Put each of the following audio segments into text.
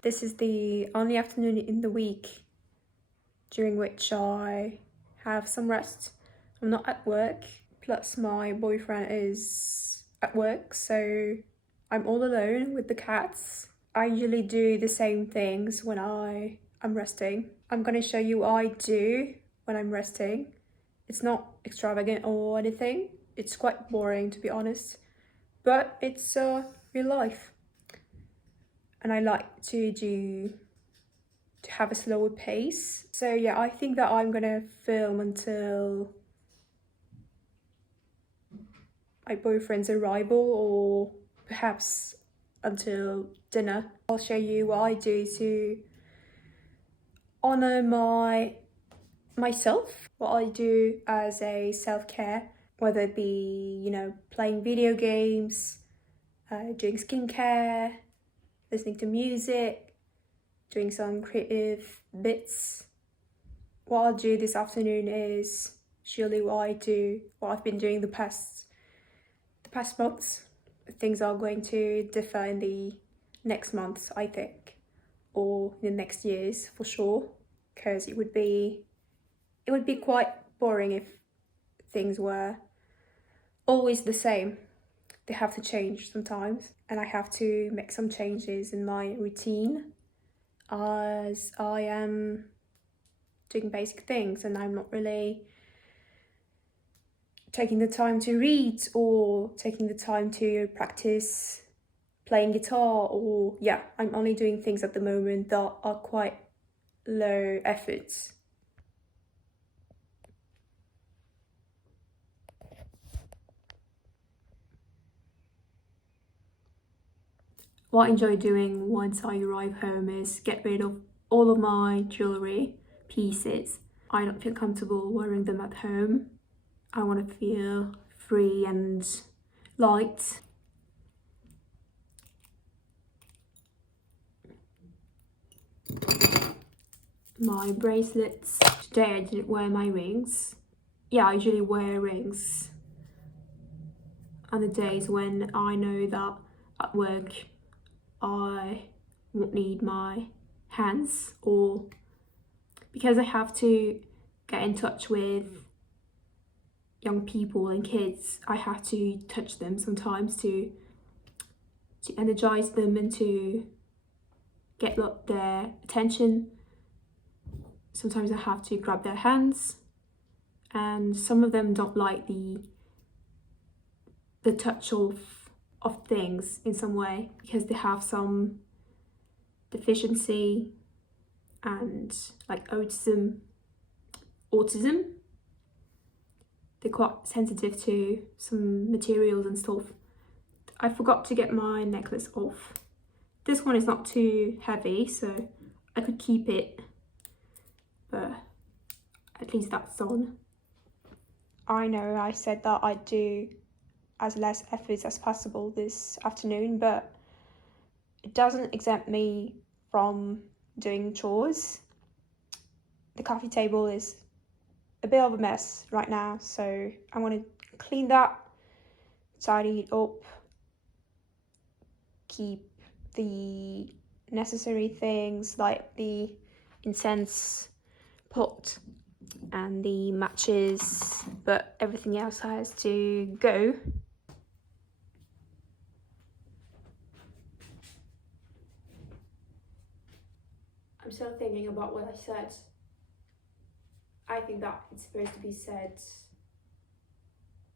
This is the only afternoon in the week during which I have some rest. I'm not at work, plus my boyfriend is at work, so I'm all alone with the cats. I usually do the same things when I'm resting. I'm gonna show you what I do when I'm resting. It's not extravagant or anything. It's quite boring, to be honest, but it's real life. And I like to have a slower pace. So yeah, I think that I'm gonna film until my boyfriend's arrival, or perhaps until dinner. I'll show you what I do to honor myself, what I do as a self-care, whether it be, you know, playing video games, doing skincare, listening to music, doing some creative bits. What I'll do this afternoon is surely what I've been doing the past months. Things are going to differ in the next months, I think, or in the next years for sure, because it would be quite boring if things were always the same. They have to change sometimes, and I have to make some changes in my routine as I am doing basic things and I'm not really taking the time to read or taking the time to practice playing guitar, or yeah, I'm only doing things at the moment that are quite low effort. What I enjoy doing once I arrive home is get rid of all of my jewellery pieces. I don't feel comfortable wearing them at home. I want to feel free and light. My bracelets. Today I didn't wear my rings. Yeah, I usually wear rings on the days when I know that at work I won't need my hands, or because I have to get in touch with young people and kids, I have to touch them sometimes to energize them and to get their attention. Sometimes I have to grab their hands, and some of them don't like the touch of things in some way because they have some deficiency and like autism. They're quite sensitive to some materials and stuff. I forgot to get my necklace off. This one is not too heavy, so I could keep it, but at least that's on. I know I said that I'd do as less efforts as possible this afternoon, but it doesn't exempt me from doing chores. The coffee table is a bit of a mess right now, so I want to clean that, tidy it up, keep the necessary things like the incense pot and the matches, but everything else has to go. I'm still thinking about what I said. I think that it's supposed to be said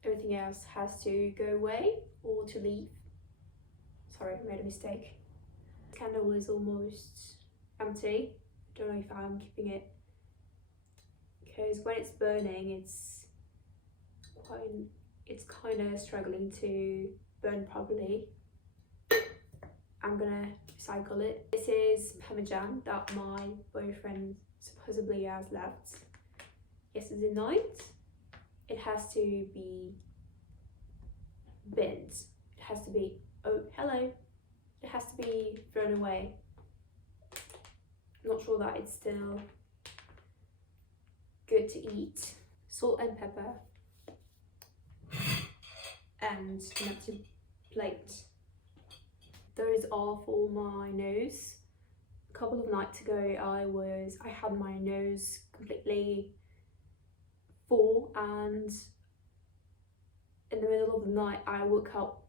everything else has to go away or to leave. Sorry, I made a mistake. The candle is almost empty. I don't know if I'm keeping it, because when it's burning it's kind of struggling to burn properly. I'm gonna recycle it. This is Parmesan that my boyfriend supposedly has left yesterday night. It has to be binned. It has to be, oh hello, it has to be thrown away. I'm not sure that it's still good to eat. Salt and pepper and an empty plate. Those are for my nose. A couple of nights ago I had my nose completely full, and in the middle of the night I woke up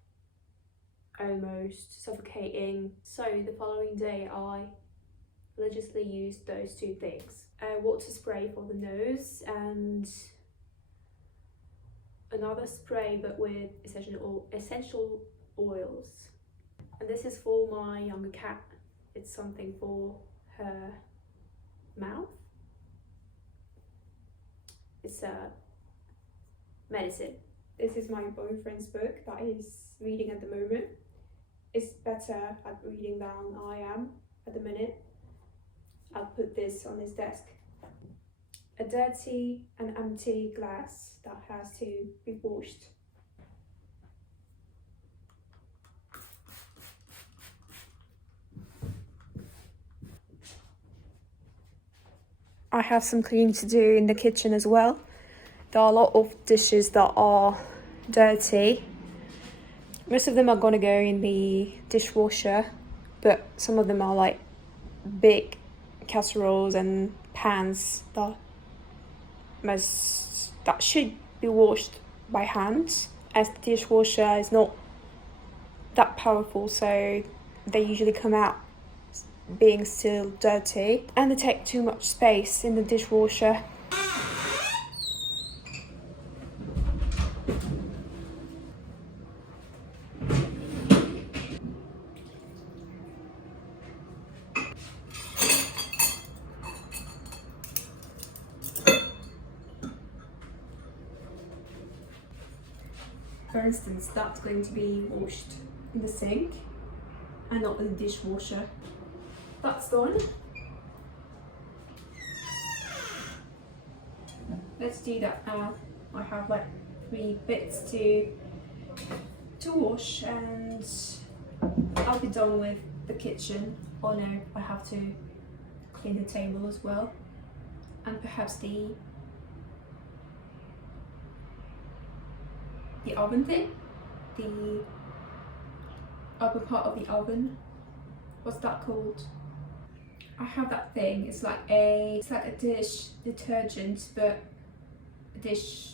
almost suffocating. So the following day I religiously used those two things, water spray for the nose and another spray but with essential oils. And this is for my younger cat. It's something for her mouth. It's a medicine. This is my boyfriend's book that he's reading at the moment. It's better at reading than I am at the minute. I'll put this on his desk. A dirty and empty glass that has to be washed. I have some cleaning to do in the kitchen as well. There are a lot of dishes that are dirty. Most of them are gonna go in the dishwasher, but some of them are like big casseroles and pans that should be washed by hand, as the dishwasher is not that powerful, so they usually come out being still dirty and they take too much space in the dishwasher. For instance, that's going to be washed in the sink and not in the dishwasher. That's done. Let's do that now. I have like 3 bits to wash and I'll be done with the kitchen. Oh no, I have to clean the table as well, and perhaps the oven thing, the upper part of the oven. What's that called? I have that thing. It's like a dish detergent, but a dish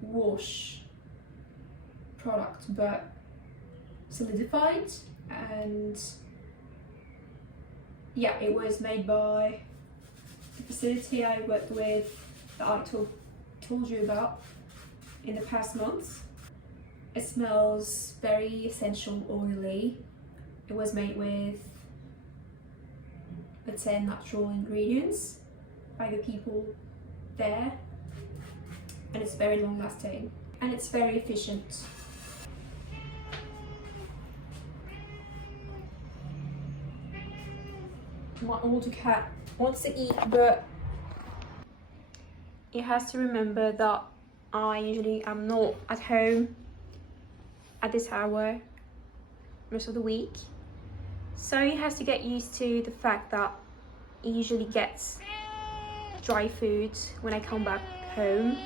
wash product, but solidified. And yeah, it was made by the facility I worked with that I told you about in the past months. It smells very essential oily. It was made with, let's say, natural ingredients by the people there, and it's very long lasting and it's very efficient. My older cat wants to eat, but it has to remember that I usually am not at home at this hour most of the week. So he has to get used to the fact that he usually gets dry food when I come back home.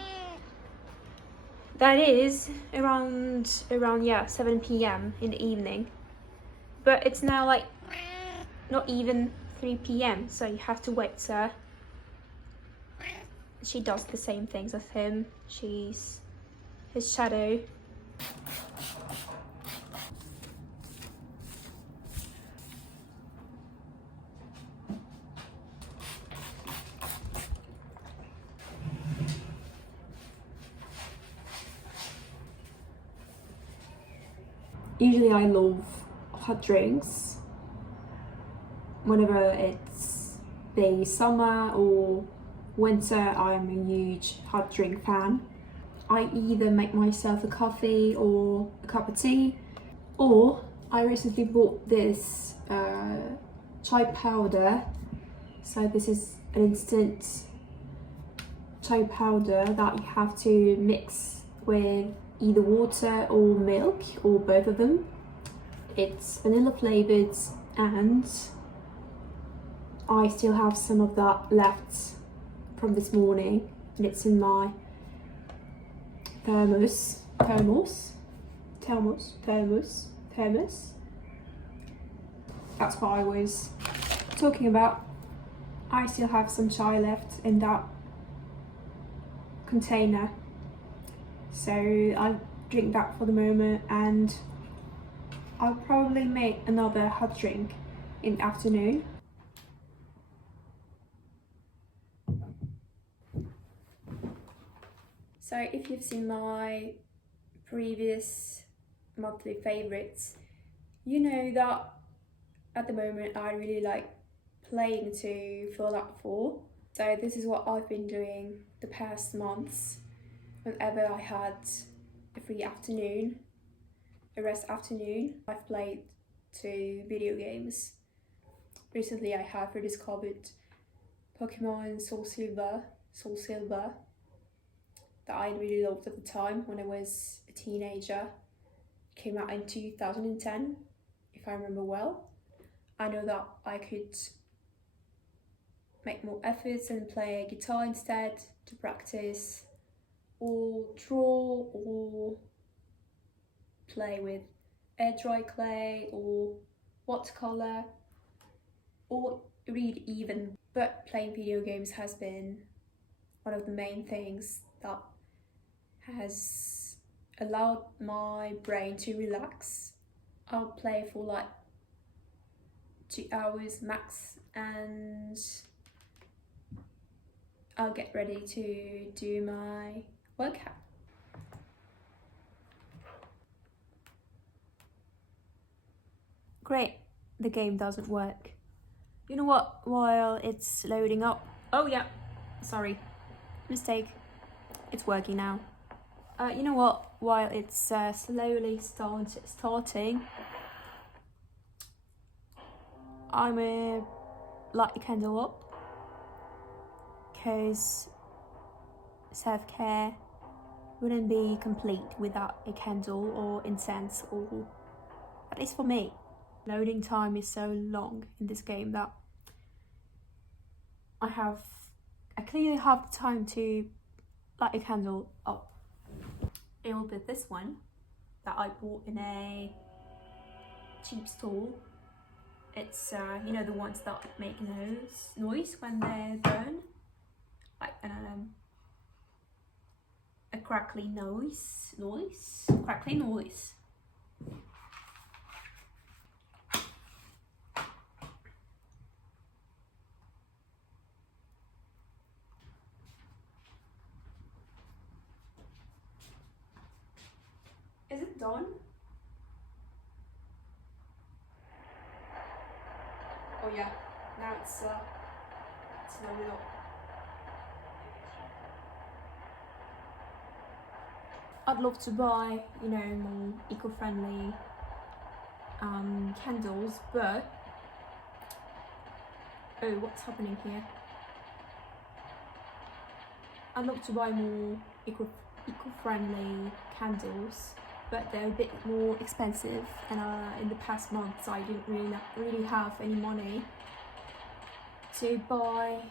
That is around 7 p.m. in the evening. But it's now like not even 3 p.m. so you have to wait, sir. She does the same things as him. She's his shadow. Usually I love hot drinks whenever it's the summer or winter. I'm a huge hot drink fan. I either make myself a coffee or a cup of tea, or I recently bought this chai powder. So this is an instant chai powder that you have to mix with either water or milk or both of them. It's vanilla flavored and I still have some of that left from this morning, and it's in my thermos. That's what I was talking about, I still have some chai left in that container, so I'll drink that for the moment, and I'll probably make another hot drink in the afternoon. So if you've seen my previous monthly favorites, you know that at the moment I really like playing to fill up for. So this is what I've been doing the past months. Whenever I had a free afternoon, a rest afternoon, I've played to video games. Recently I have rediscovered Pokemon Soul Silver that I really loved at the time when I was a teenager. It came out in 2010, if I remember well. I know that I could make more efforts and play guitar instead to practice, or draw, or play with air dry clay or watercolor, or read even. But playing video games has been one of the main things that has allowed my brain to relax. I'll play for like 2 hours max, and I'll get ready to do my workout. Great, the game doesn't work. You know what, while it's loading up, oh yeah, sorry, mistake, it's working now. You know what, while it's slowly starting, I'm gonna light the candle up, because self-care wouldn't be complete without a candle or incense, or at least for me. Loading time is so long in this game that I clearly have the time to light a candle up. It will be this one that I bought in a cheap store. It's you know, the ones that make noise when they burn, like a crackly noise. Is it done? Oh yeah, now it's loaded up. I'd love to buy, you know, more eco-friendly candles, but oh, what's happening here? I'd love to buy more eco-friendly candles, but they're a bit more expensive, and in the past months I didn't really have any money to buy.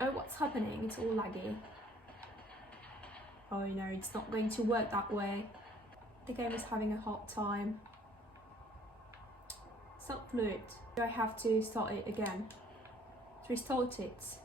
Oh, what's happening? It's all laggy. Oh no, it's not going to work that way. The game is having a hard time. It's not fluid. Do I have to start it again? To restart it?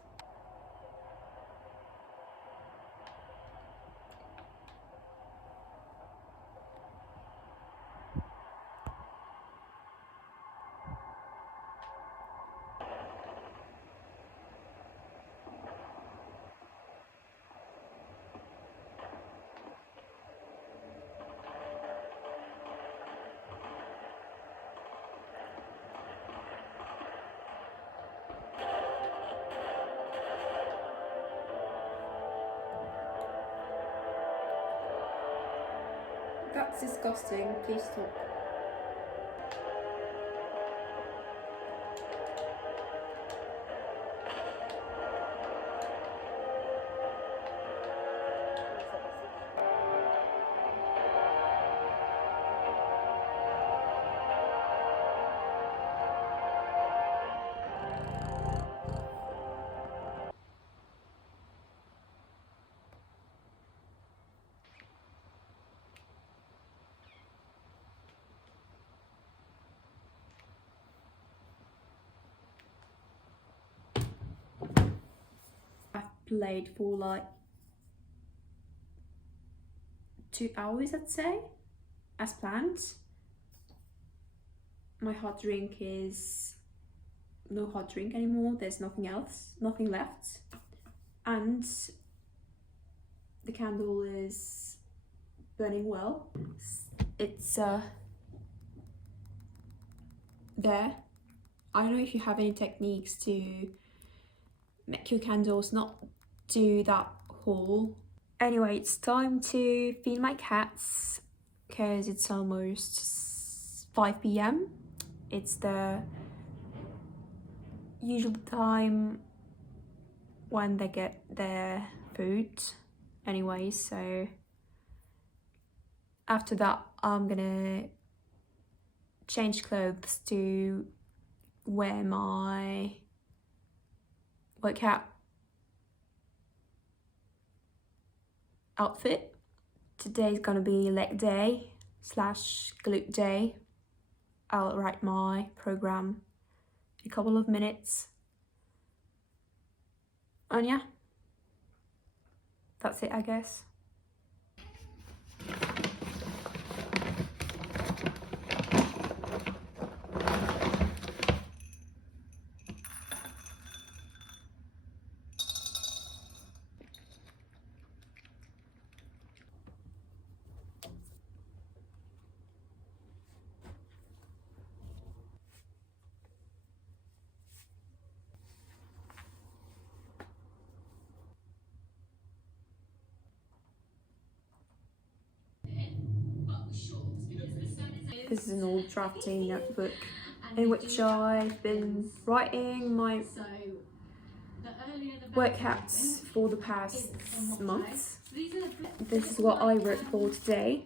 That's disgusting. Please stop. played for like 2 hours, I'd say, as planned. My hot drink is no hot drink anymore, there's nothing left. And the candle is burning well. It's there. I don't know if you have any techniques to make your candles not do that hole. Anyway, it's time to feed my cats because it's almost 5 p.m. It's the usual time when they get their food anyway, so after that I'm gonna change clothes to wear my workout outfit. Today's gonna be leg day / glute day. I'll write my program in a couple of minutes. And yeah, that's it, I guess. This is an old drafting notebook in which I've been writing my workouts for the past months. This is what I wrote for today.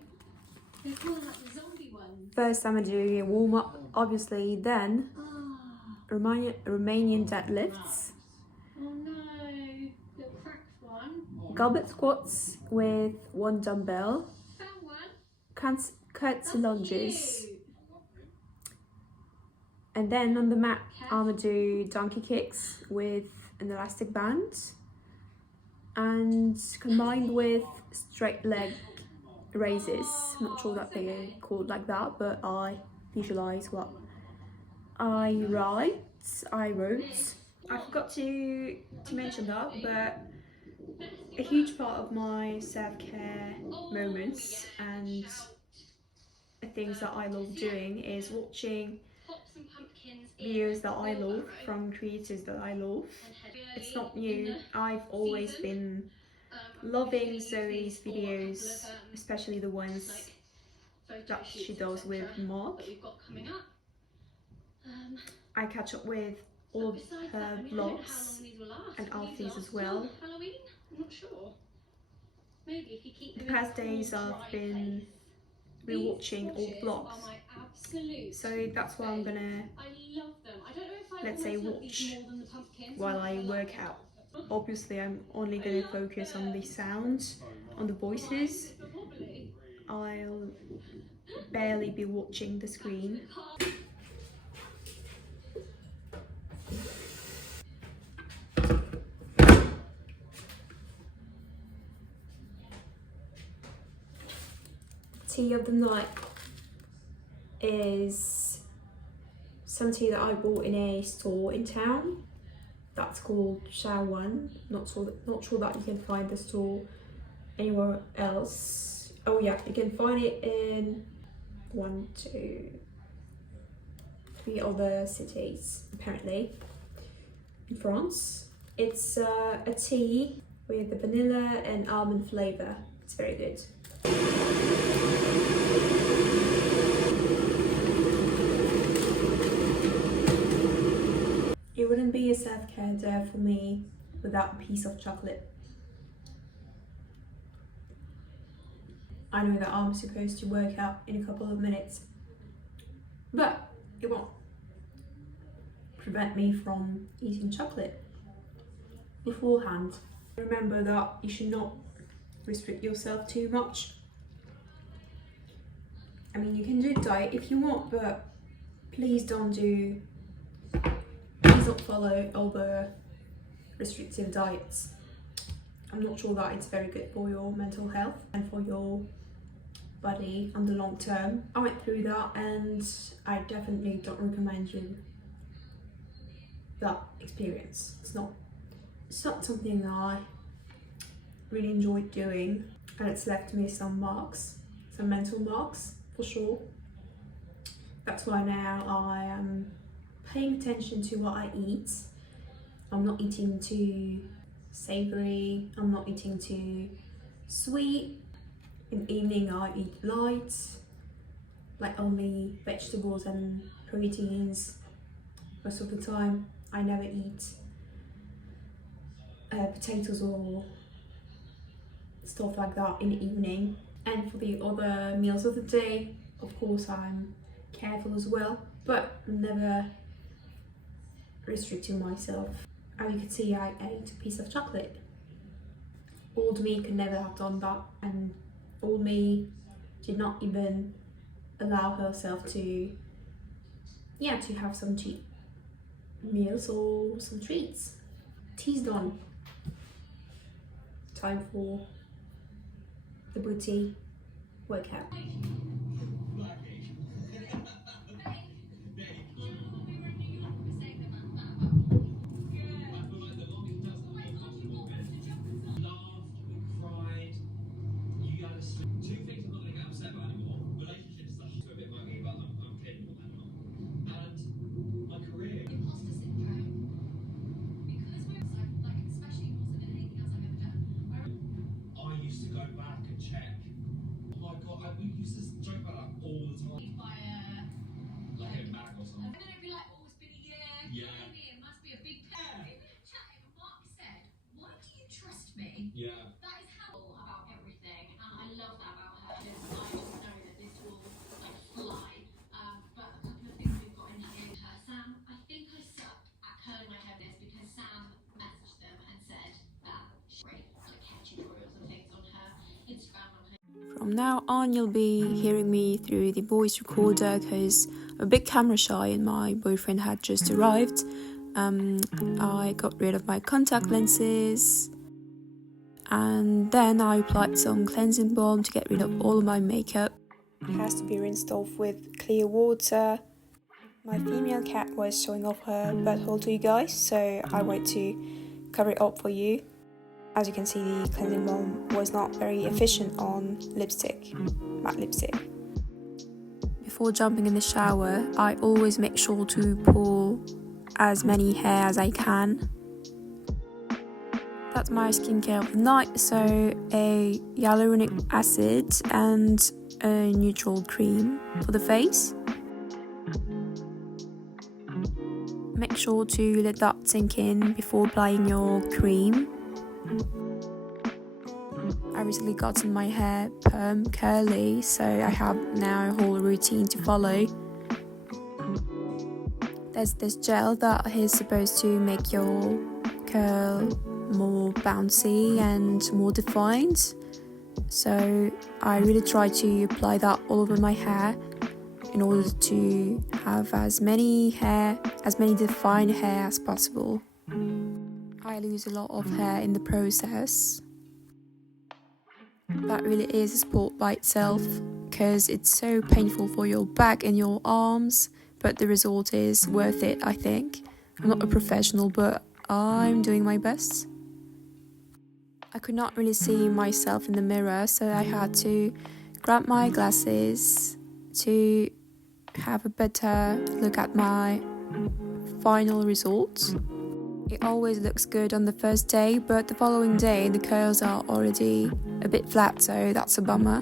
First I'm gonna do a warm up, obviously, then Romanian deadlifts, goblet squats with 1 dumbbell, curtsy lunges, and then on the mat I'm gonna do donkey kicks with an elastic band, and combined with straight leg raises. I'm not sure that they are called like that, but I visualize what I wrote. I forgot to mention that, but a huge part of my self-care moments and things that I love doing is watching videos that I love from creators that I love. It's not new. I've always been loving Zoe's videos, especially the ones that she does with Mark. I catch up with all of her vlogs and Alfie's as well. The past days I've been rewatching old vlogs, so that's what I'm gonna, let's say, watch while I work out. Obviously I'm only gonna focus on the sounds, on the voices. I'll barely be watching the screen. Tea of the night is some tea that I bought in a store in town. That's called Shawan. Not sure that you can find the store anywhere else. Oh yeah, you can find it in 1, 2, 3 other cities apparently in France. It's a tea with the vanilla and almond flavour. It's very good. It wouldn't be a self-care day for me without a piece of chocolate. I know that I'm supposed to work out in a couple of minutes, but it won't prevent me from eating chocolate beforehand. Remember that you should not restrict yourself too much. I mean, you can do diet if you want, but please don't follow all the restrictive diets. I'm not sure that it's very good for your mental health and for your body on the long term. I went through that and I definitely don't recommend you that experience. It's not something that I really enjoyed doing, and it's left me some marks, some mental marks for sure. That's why now I am paying attention to what I eat. I'm not eating too savoury, I'm not eating too sweet. In the evening I eat light, like only vegetables and proteins. Most of the time I never eat potatoes or stuff like that in the evening. And for the other meals of the day, of course I'm careful as well, but never restricting myself. As you can see, I ate a piece of chocolate. Old me could never have done that, and old me did not even allow herself to have some cheap meals or some treats. Tea's done. Time for the booty workout. Two things I'm not going to get upset about anymore. Relationships are a bit muggy, but I'm clearly not that now. And my career. Imposter syndrome. Because we're like especially more so than anything else I've ever done. I used to go back and check. Oh my god, we used to joke about that all the time. By like a bag or something. And then it'd be like, oh, it's been a year. Yeah. Maybe it must be a big pen. In the chat, Mark said, why do you trust me? Yeah. That is how about everything, and I love that about her. I just know that this will like fly. But a couple of things we've got in here. Sam, I think I suck at curling my hair this because Sam messaged them and said that she like hair tutorials and things on her Instagram. From now on, you'll be hearing me through the voice recorder because I'm a bit camera shy and my boyfriend had just arrived. I got rid of my contact lenses and then I applied some cleansing balm to get rid of all of my makeup. It has to be rinsed off with clear water. My female cat was showing off her butthole to you guys, so I wanted to cover it up for you. As you can see, the cleansing balm was not very efficient on lipstick, matte lipstick. Before jumping in the shower, I always make sure to pull as many hair as I can. That's my skincare of the night, so a hyaluronic acid and a neutral cream for the face. Make sure to let that sink in before applying your cream. I recently gotten my hair perm curly, so I have now a whole routine to follow. There's this gel that is supposed to make your curl more bouncy and more defined. So I really try to apply that all over my hair in order to have as many defined hair as possible. I lose a lot of hair in the process. That really is a sport by itself because it's so painful for your back and your arms, but the result is worth it, I think. I'm not a professional, but I'm doing my best. I could not really see myself in the mirror, so I had to grab my glasses to have a better look at my final results. It always looks good on the first day, but the following day the curls are already a bit flat, so that's a bummer.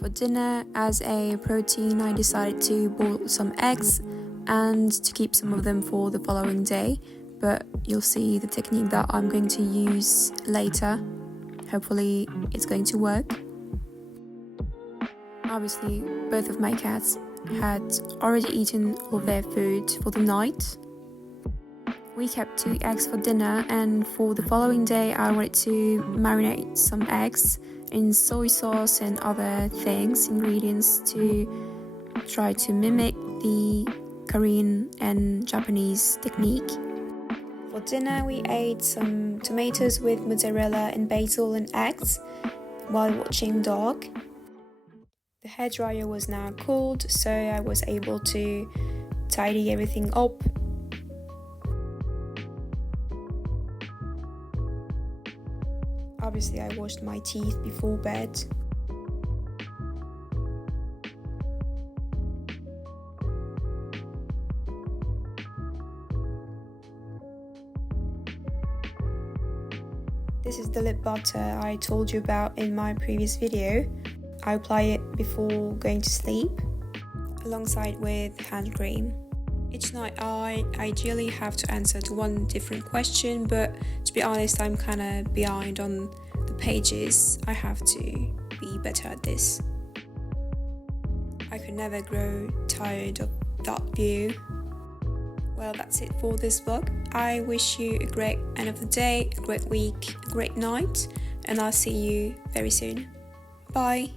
For dinner, as a protein, I decided to boil some eggs and to keep some of them for the following day, but you'll see the technique that I'm going to use later. Hopefully it's going to work. Obviously, both of my cats had already eaten all their food for the night. We kept 2 eggs for dinner, and for the following day I wanted to marinate some eggs in soy sauce and other ingredients to try to mimic the Korean and Japanese technique. For dinner we ate some tomatoes with mozzarella and basil and eggs while watching dog. The hairdryer was now cooled, so I was able to tidy everything up. Obviously I washed my teeth before bed. This is the lip butter I told you about in my previous video. I apply it before going to sleep, alongside with hand cream. Each night I ideally have to answer to one different question, but to be honest, I'm kind of behind on the pages. I have to be better at this. I could never grow tired of that view. Well, that's it for this vlog. I wish you a great end of the day, a great week, a great night, and I'll see you very soon. Bye!